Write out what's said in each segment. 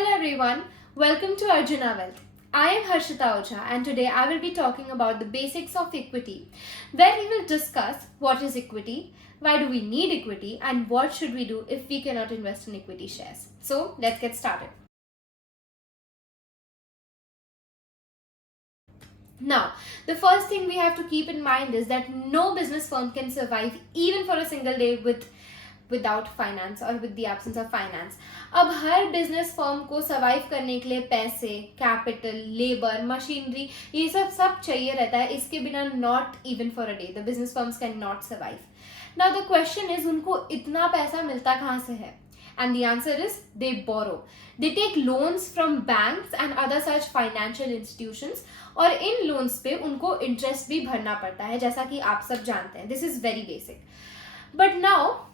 Hello everyone, welcome to Arjuna Wealth. I am Harshita Oja and today I will be talking about the basics of equity, where we will discuss what is equity, why do we need equity, and what should we do if we cannot invest in equity shares. So let's get started. Now, the first thing we have to keep in mind is that no business firm can survive even for a single day without finance or with the absence of finance. अब हर business firm को survive करने के लिए पैसे, capital, labour, machinery, ये सब चाहिए रहता है. इसके बिना not even for a day the business firms can not survive. Now the question is उनको इतना पैसा मिलता कहाँ से है? And the answer is they borrow. They take loans from banks and other such financial institutions और इन loans पे उनको interest भी भरना पड़ता है, जैसा कि आप सब जानते हैं. This is very basic. But now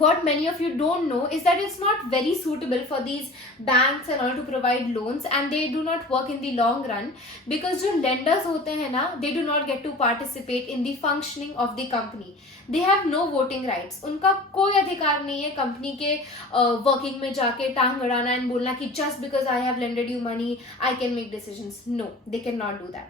what many of you don't know is that it's not very suitable for these banks and all to provide loans, and they do not work in the long run because जो lenders होते हैं ना, they do not get to participate in the functioning of the company. They have no voting rights. उनका कोई अधिकार नहीं है company के वर्किंग में जाके टांग अड़ाना एंड बोलना कि just because I have lended you money I can make decisions. No, they cannot do that.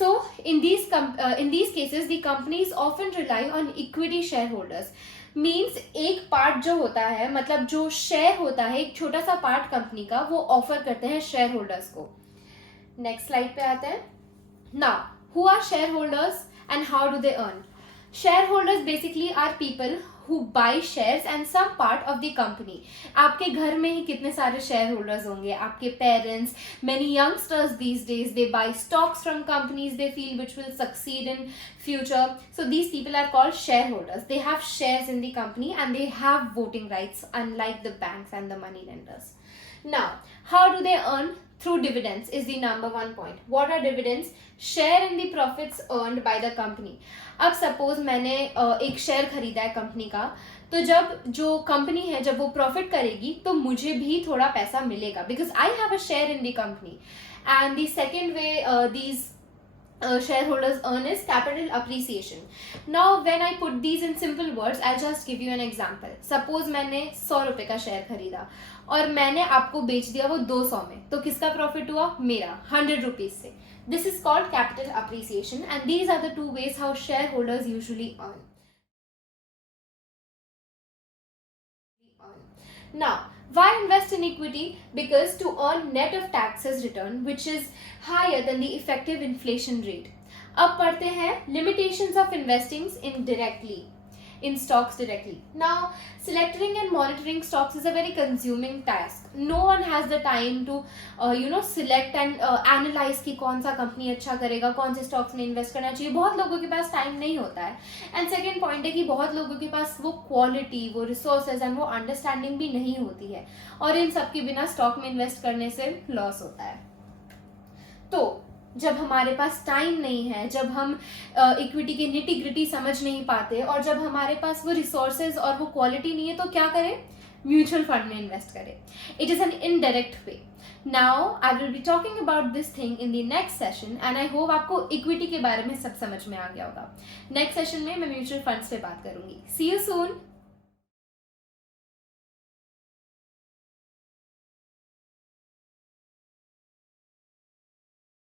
So in these cases the companies often rely on equity shareholders. Means एक part जो होता है, मतलब जो शेयर होता है, एक छोटा सा पार्ट कंपनी का, वो ऑफर करते हैं शेयर होल्डर्स को. नेक्स्ट स्लाइड पे आते हैं. Now who are share holders and how do they earn? Share holders basically are people who buy shares and some part of the company. आपके घर में ही कितने सारे शेयर होल्डर्स होंगे, आपके parents, many youngsters these days, they buy stocks from companies they feel which will succeed in future. So these people are called shareholders. They have shares in the company and they have voting rights unlike the banks and the money lenders. Now, how do they earn? Through dividends is the number one point. What are dividends? Share in the profits earned by the company. अब suppose मैंने एक share खरीदा है company का, तो जब जो company है जब वो प्रॉफिट करेगी तो मुझे भी थोड़ा पैसा मिलेगा because I have a share in the company. And the second way these shareholders earn is capital appreciation. Now when I put these in simple words, I'll just give you an example. Suppose मैंने 100 रुपए का share खरीदा और मैंने आपको बेच दिया वो 200 में, तो किसका प्रॉफिट हुआ? मेरा 100 रुपीज से. This is called capital appreciation and these are the two ways how shareholders usually earn. Now, why invest in equity? Because to earn net of taxes return which is higher than the effective inflation rate. अब पढ़ते हैं limitations of investing in stocks directly. Now, selecting and monitoring stocks is a very consuming task. No one has the time to select and analyze कि कौन सा company अच्छा करेगा, कौन से स्टॉक्स में इन्वेस्ट करना चाहिए. बहुत लोगों के पास टाइम नहीं होता है. एंड सेकेंड पॉइंट है कि बहुत लोगों के पास वो क्वालिटी, वो रिसोर्सेज एंड वो अंडरस्टैंडिंग भी नहीं होती है, और इन सब के बिना स्टॉक में इन्वेस्ट करने से लॉस होता है. तो जब हमारे पास टाइम नहीं है, जब हम इक्विटी की निटी ग्रिटी समझ नहीं पाते, और जब हमारे पास वो रिसोर्सेज और वो क्वालिटी नहीं है, तो क्या करें? म्यूचुअल फंड में इन्वेस्ट करें. It is an indirect way. Now I will be talking about this thing in the next session and I hope आपको इक्विटी के बारे में सब समझ में आ गया होगा. नेक्स्ट सेशन में मैं म्यूचुअल फंड्स पे बात करूंगी. सी यू सून.